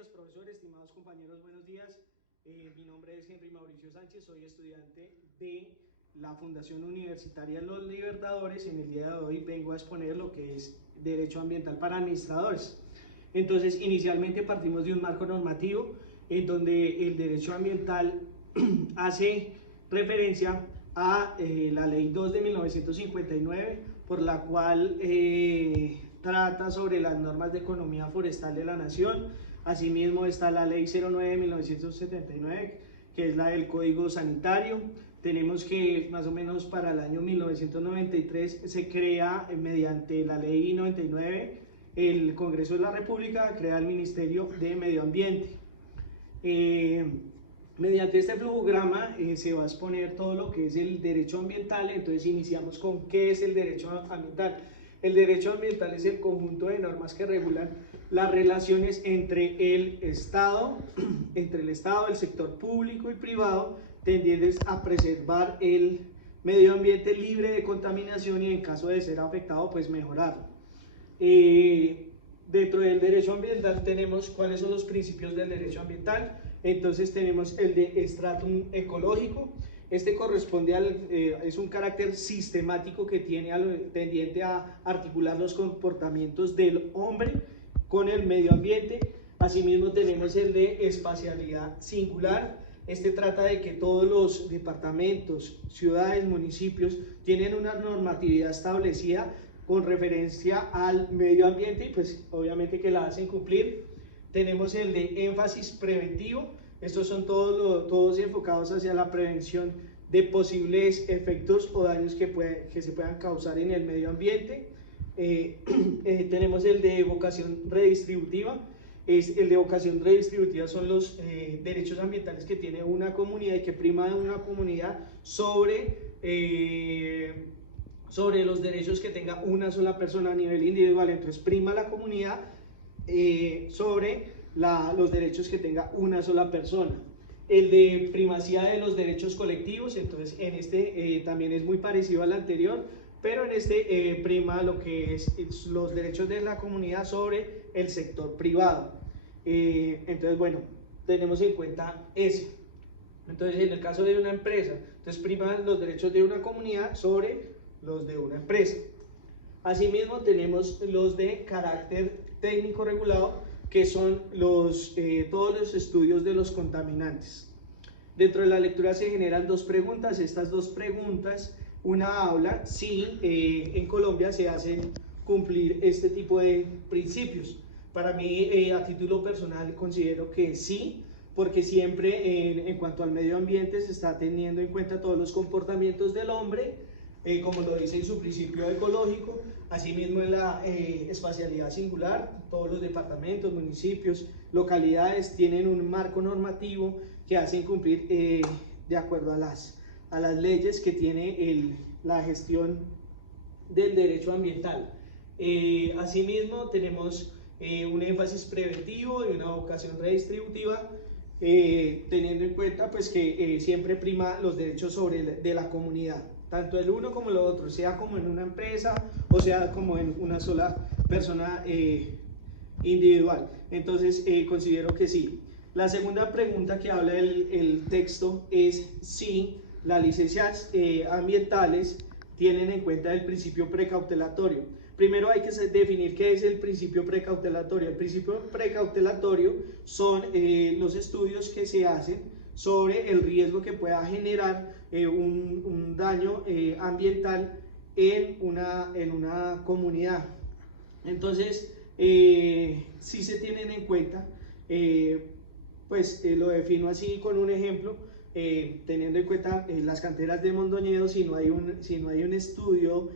días, profesor, estimados compañeros, buenos días. Mi nombre es Henry Mauricio Sánchez, soy estudiante de la Fundación Universitaria Los Libertadores. En el día de hoy vengo a exponer lo que es Derecho Ambiental para Administradores. Entonces, inicialmente partimos de un marco normativo en donde el derecho ambiental hace referencia a la Ley 2 de 1959, por la cual trata sobre las normas de economía forestal de la nación. Asimismo está la Ley 09 de 1979, que es la del Código Sanitario. Tenemos que más o menos para el año 1993 se crea mediante la Ley 99, el Congreso de la República crea el Ministerio de Medio Ambiente. Mediante este flujograma se va a exponer todo lo que es el derecho ambiental. Entonces iniciamos con qué es el derecho ambiental. El derecho ambiental es el conjunto de normas que regulan las relaciones entre el Estado, el sector público y privado, tendientes a preservar el medio ambiente libre de contaminación y en caso de ser afectado, pues mejorarlo. Dentro del derecho ambiental tenemos cuáles son los principios del derecho ambiental. Entonces tenemos el de estratum ecológico. Este corresponde es un carácter sistemático que tiene tendiente a articular los comportamientos del hombre con el medio ambiente. Asimismo tenemos el de espacialidad singular. Este trata de que todos los departamentos, ciudades, municipios tienen una normatividad establecida con referencia al medio ambiente y pues obviamente que la hacen cumplir. Tenemos el de énfasis preventivo. Estos son todos enfocados hacia la prevención de posibles efectos o daños que se puedan causar en el medio ambiente. Tenemos el de vocación redistributiva. El de vocación redistributiva son los derechos ambientales que tiene una comunidad y que prima de una comunidad sobre los derechos que tenga una sola persona a nivel individual. Entonces prima la comunidad sobre los derechos que tenga una sola persona. El de primacía de los derechos colectivos, entonces en este también es muy parecido al anterior, pero en este prima lo que es los derechos de la comunidad sobre el sector privado. Entonces bueno, tenemos en cuenta ese. Entonces en el caso de una empresa, entonces prima los derechos de una comunidad sobre los de una empresa. Asimismo tenemos los de carácter técnico regulado, que son todos los estudios de los contaminantes. Dentro de la lectura se generan dos preguntas. Estas dos preguntas, una habla si en Colombia se hacen cumplir este tipo de principios. Para mí, a título personal, considero que sí, porque siempre en cuanto al medio ambiente se está teniendo en cuenta todos los comportamientos del hombre, como lo dice en su principio ecológico. Asimismo en la espacialidad singular, todos los departamentos, municipios, localidades tienen un marco normativo que hacen cumplir de acuerdo a las leyes que tiene la gestión del derecho ambiental. Asimismo tenemos un énfasis preventivo y una vocación redistributiva, teniendo en cuenta pues que siempre prima los derechos de la comunidad, tanto el uno como el otro, sea como en una empresa o sea como en una sola persona individual. Entonces considero que sí. La segunda pregunta que habla el texto es si las licencias ambientales tienen en cuenta el principio precautelatorio. Primero hay que definir qué es el principio precautelatorio. El principio precautelatorio son los estudios que se hacen sobre el riesgo que pueda generar un daño ambiental en una comunidad. Entonces, si se tienen en cuenta, lo defino así con un ejemplo, teniendo en cuenta las canteras de Mondoñedo. Si no hay un estudio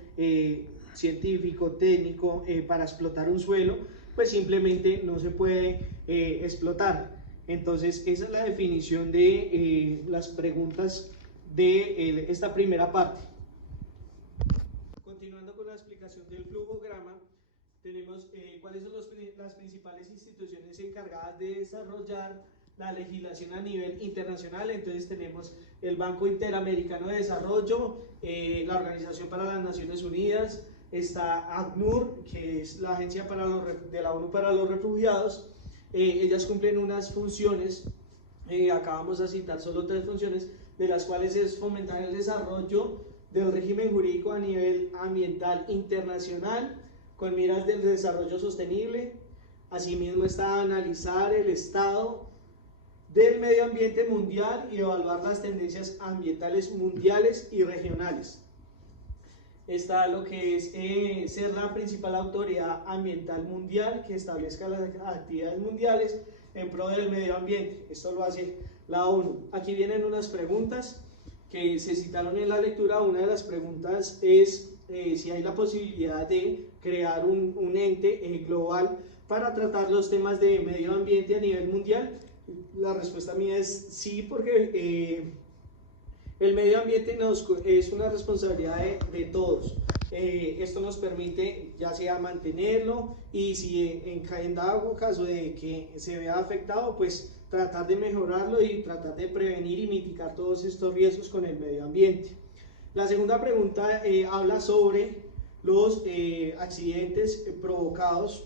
científico, técnico para explotar un suelo, pues simplemente no se puede explotar. Entonces esa es la definición de las preguntas de esta primera parte. Continuando con la explicación del flujograma, tenemos cuáles son las principales instituciones encargadas de desarrollar la legislación a nivel internacional. Entonces tenemos el Banco Interamericano de Desarrollo, la Organización para las Naciones Unidas, está ACNUR, que es la Agencia de la ONU para los Refugiados, ellas cumplen unas funciones, acá vamos a citar solo 3 funciones, de las cuales es fomentar el desarrollo del régimen jurídico a nivel ambiental internacional, con miras del desarrollo sostenible. Asimismo está analizar el estado del medio ambiente mundial y evaluar las tendencias ambientales mundiales y regionales. Está lo que es ser la principal autoridad ambiental mundial que establezca las actividades mundiales en pro del medio ambiente. Esto lo hace la ONU. Aquí vienen unas preguntas que se citaron en la lectura. Una de las preguntas es si hay la posibilidad de crear un ente global para tratar los temas de medio ambiente a nivel mundial. La respuesta mía es sí, porque el medio ambiente es una responsabilidad de todos. Esto nos permite ya sea mantenerlo y si en dado caso de que se vea afectado, pues tratar de mejorarlo y tratar de prevenir y mitigar todos estos riesgos con el medio ambiente. La segunda pregunta habla sobre los accidentes provocados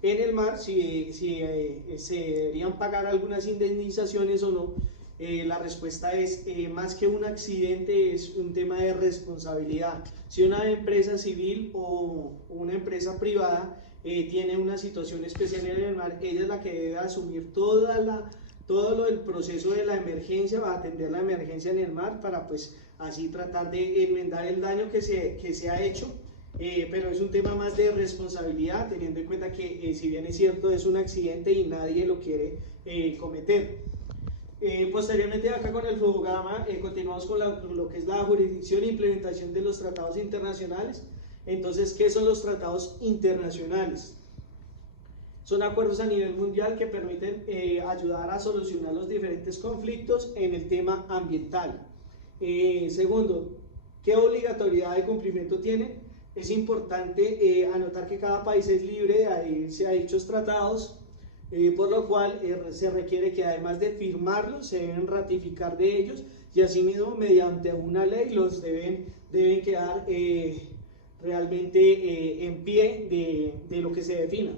en el mar, si se deberían pagar algunas indemnizaciones o no. La respuesta es más que un accidente, es un tema de responsabilidad. Si una empresa civil o una empresa privada tiene una situación especial en el mar, ella es la que debe asumir todo el proceso de la emergencia, va a atender la emergencia en el mar para pues así tratar de enmendar el daño que se ha hecho. Pero es un tema más de responsabilidad, teniendo en cuenta que si bien es cierto es un accidente y nadie lo quiere cometer. Posteriormente acá con el programa continuamos con lo que es la jurisdicción e implementación de los tratados internacionales. Entonces, ¿qué son los tratados internacionales? Son acuerdos a nivel mundial que permiten ayudar a solucionar los diferentes conflictos en el tema ambiental. Segundo, ¿qué obligatoriedad de cumplimiento tiene? Es importante anotar que cada país es libre de adherirse a dichos tratados, por lo cual se requiere que además de firmarlos, se deben ratificar de ellos y asimismo mediante una ley los deben quedar realmente en pie de lo que se defina.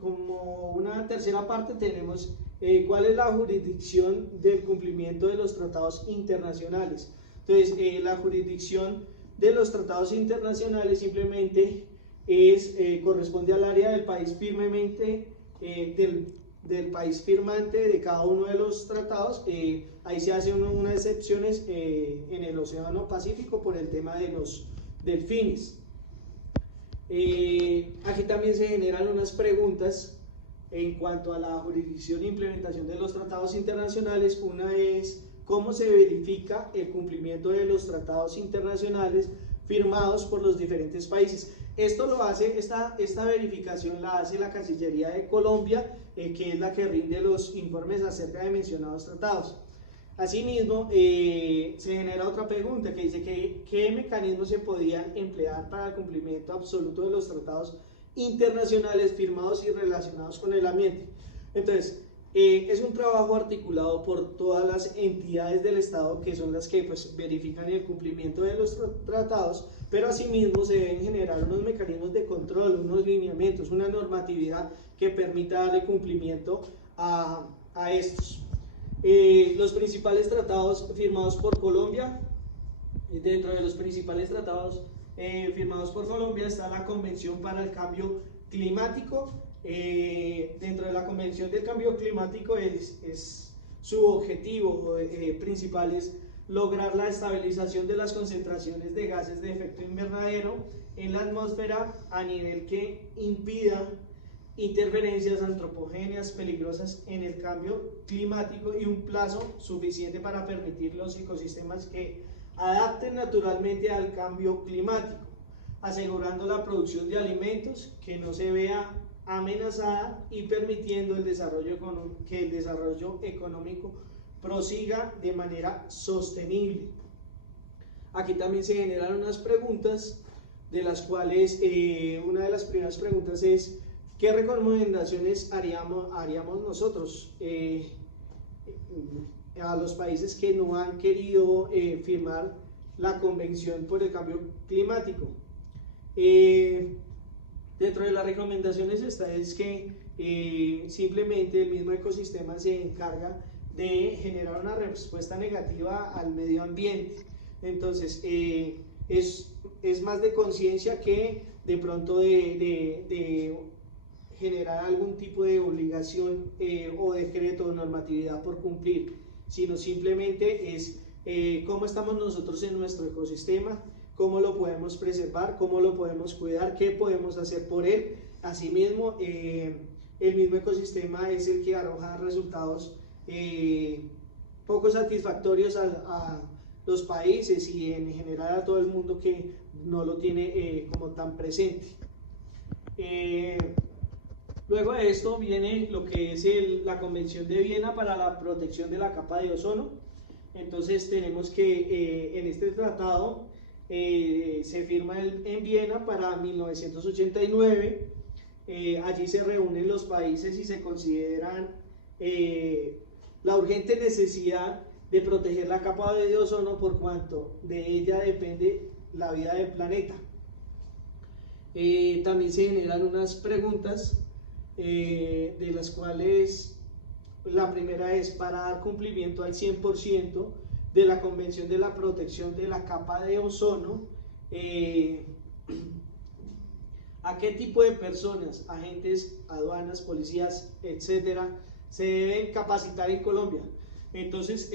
Como una tercera parte tenemos cuál es la jurisdicción del cumplimiento de los tratados internacionales. Entonces, la jurisdicción de los tratados internacionales simplemente corresponde al área del país firmemente, del país firmante de cada uno de los tratados. Ahí se hacen unas excepciones en el Océano Pacífico por el tema de los delfines. Aquí también se generan unas preguntas en cuanto a la jurisdicción e implementación de los tratados internacionales. Una es: ¿cómo se verifica el cumplimiento de los tratados internacionales firmados por los diferentes países? Esto lo hace, esta verificación la hace la Cancillería de Colombia, que es la que rinde los informes acerca de mencionados tratados. Asimismo, se genera otra pregunta que dice que ¿qué mecanismos se podían emplear para el cumplimiento absoluto de los tratados internacionales firmados y relacionados con el ambiente? Entonces, es un trabajo articulado por todas las entidades del Estado, que son las que pues verifican el cumplimiento de los tratados, pero asimismo se deben generar unos mecanismos de control, unos lineamientos, una normatividad que permita darle cumplimiento a estos. Los principales tratados firmados por Colombia: dentro de los principales tratados firmados por Colombia está la Convención para el Cambio Climático. Dentro de la Convención del Cambio Climático su objetivo principal es lograr la estabilización de las concentraciones de gases de efecto invernadero en la atmósfera a nivel que impida interferencias antropogéneas peligrosas en el cambio climático y un plazo suficiente para permitir los ecosistemas que adapten naturalmente al cambio climático, asegurando la producción de alimentos que no se vea amenazada y permitiendo que el desarrollo económico prosiga de manera sostenible. Aquí también se generan unas preguntas, de las cuales una de las primeras preguntas es: ¿qué recomendaciones haríamos nosotros a los países que no han querido firmar la Convención por el Cambio Climático? Dentro de las recomendaciones está es que simplemente el mismo ecosistema se encarga de generar una respuesta negativa al medio ambiente. Entonces, es más de conciencia que de pronto de generar algún tipo de obligación o decreto o normatividad por cumplir, sino simplemente es cómo estamos nosotros en nuestro ecosistema, cómo lo podemos preservar, cómo lo podemos cuidar, qué podemos hacer por él. Asimismo, el mismo ecosistema es el que arroja resultados poco satisfactorios a los países y en general a todo el mundo que no lo tiene como tan presente. Luego de esto viene lo que es la Convención de Viena para la protección de la capa de ozono. Entonces tenemos que en este tratado se firma en Viena para 1989. Allí se reúnen los países y se consideran la urgente necesidad de proteger la capa de ozono por cuanto de ella depende la vida del planeta. También se generan unas preguntas de las cuales la primera es para dar cumplimiento al 100% de la Convención de la Protección de la Capa de Ozono, ¿a qué tipo de personas, agentes, aduanas, policías, etcétera, se deben capacitar en Colombia? Entonces,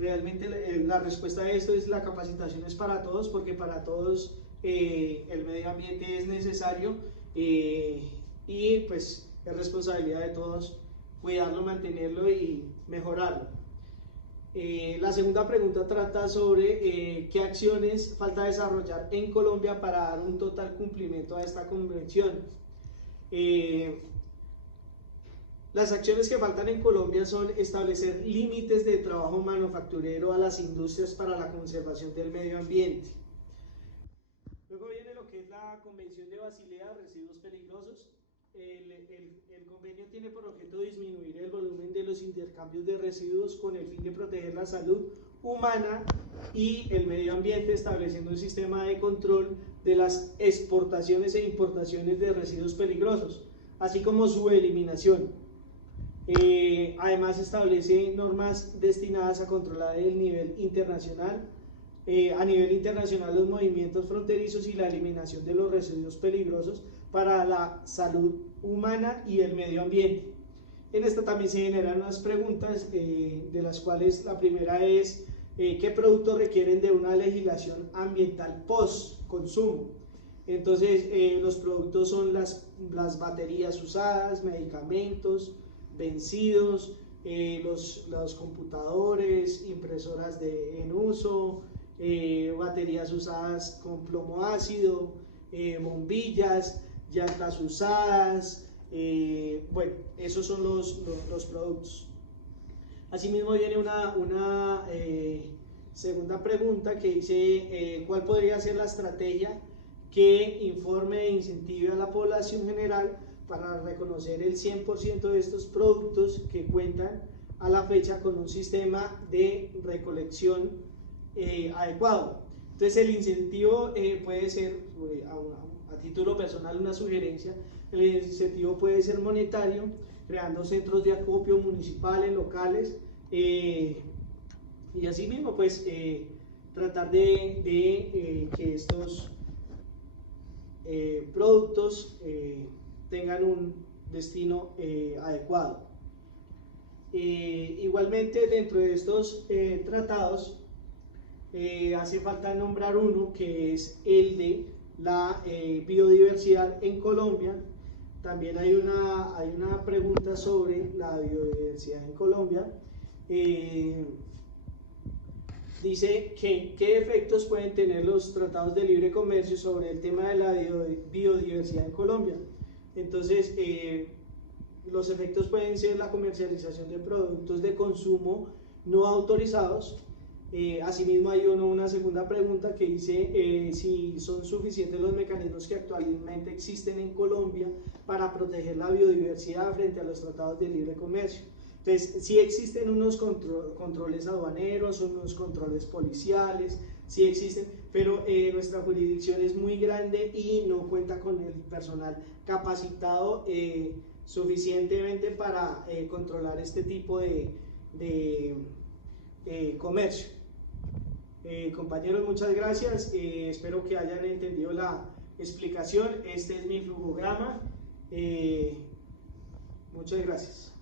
realmente la respuesta a esto es la capacitación es para todos, porque para todos el medio ambiente es necesario y pues es responsabilidad de todos cuidarlo, mantenerlo y mejorarlo. La segunda pregunta trata sobre qué acciones falta desarrollar en Colombia para dar un total cumplimiento a esta convención. Las acciones que faltan en Colombia son establecer límites de trabajo manufacturero a las industrias para la conservación del medio ambiente. Luego viene lo que es la Convención de Basilea, residuos peligrosos. El convenio tiene por objeto disminuir el volumen de los intercambios de residuos con el fin de proteger la salud humana y el medio ambiente, estableciendo un sistema de control de las exportaciones e importaciones de residuos peligrosos, así como su eliminación. Además establece normas destinadas a controlar el nivel internacional, a nivel internacional los movimientos fronterizos y la eliminación de los residuos peligrosos para la salud humana y el medio ambiente. En esta también se generan unas preguntas, de las cuales la primera es ¿qué productos requieren de una legislación ambiental post-consumo? Entonces los productos son las baterías usadas, medicamentos vencidos, los computadores, impresoras en uso, baterías usadas con plomo ácido, bombillas, llantas usadas, bueno, esos son los productos. Asimismo viene una segunda pregunta que dice ¿cuál podría ser la estrategia que informe e incentive a la población general para reconocer el 100% de estos productos que cuentan a la fecha con un sistema de recolección adecuado? Entonces el incentivo puede ser, a título personal, una sugerencia. El incentivo puede ser monetario, creando centros de acopio municipales, locales, y asimismo pues tratar de que estos productos tengan un destino adecuado. Igualmente dentro de estos tratados hace falta nombrar uno que es el de la biodiversidad en Colombia. También hay una pregunta sobre la biodiversidad en Colombia. Dice que qué efectos pueden tener los tratados de libre comercio sobre el tema de la biodiversidad en Colombia. Entonces, los efectos pueden ser la comercialización de productos de consumo no autorizados. Asimismo hay una segunda pregunta que dice si son suficientes los mecanismos que actualmente existen en Colombia para proteger la biodiversidad frente a los tratados de libre comercio. Entonces, sí existen unos controles aduaneros, unos controles policiales, sí existen, pero nuestra jurisdicción es muy grande y no cuenta con el personal capacitado suficientemente para controlar este tipo de comercio. Compañeros, muchas gracias. Espero que hayan entendido la explicación. Este es mi flujograma. Muchas gracias.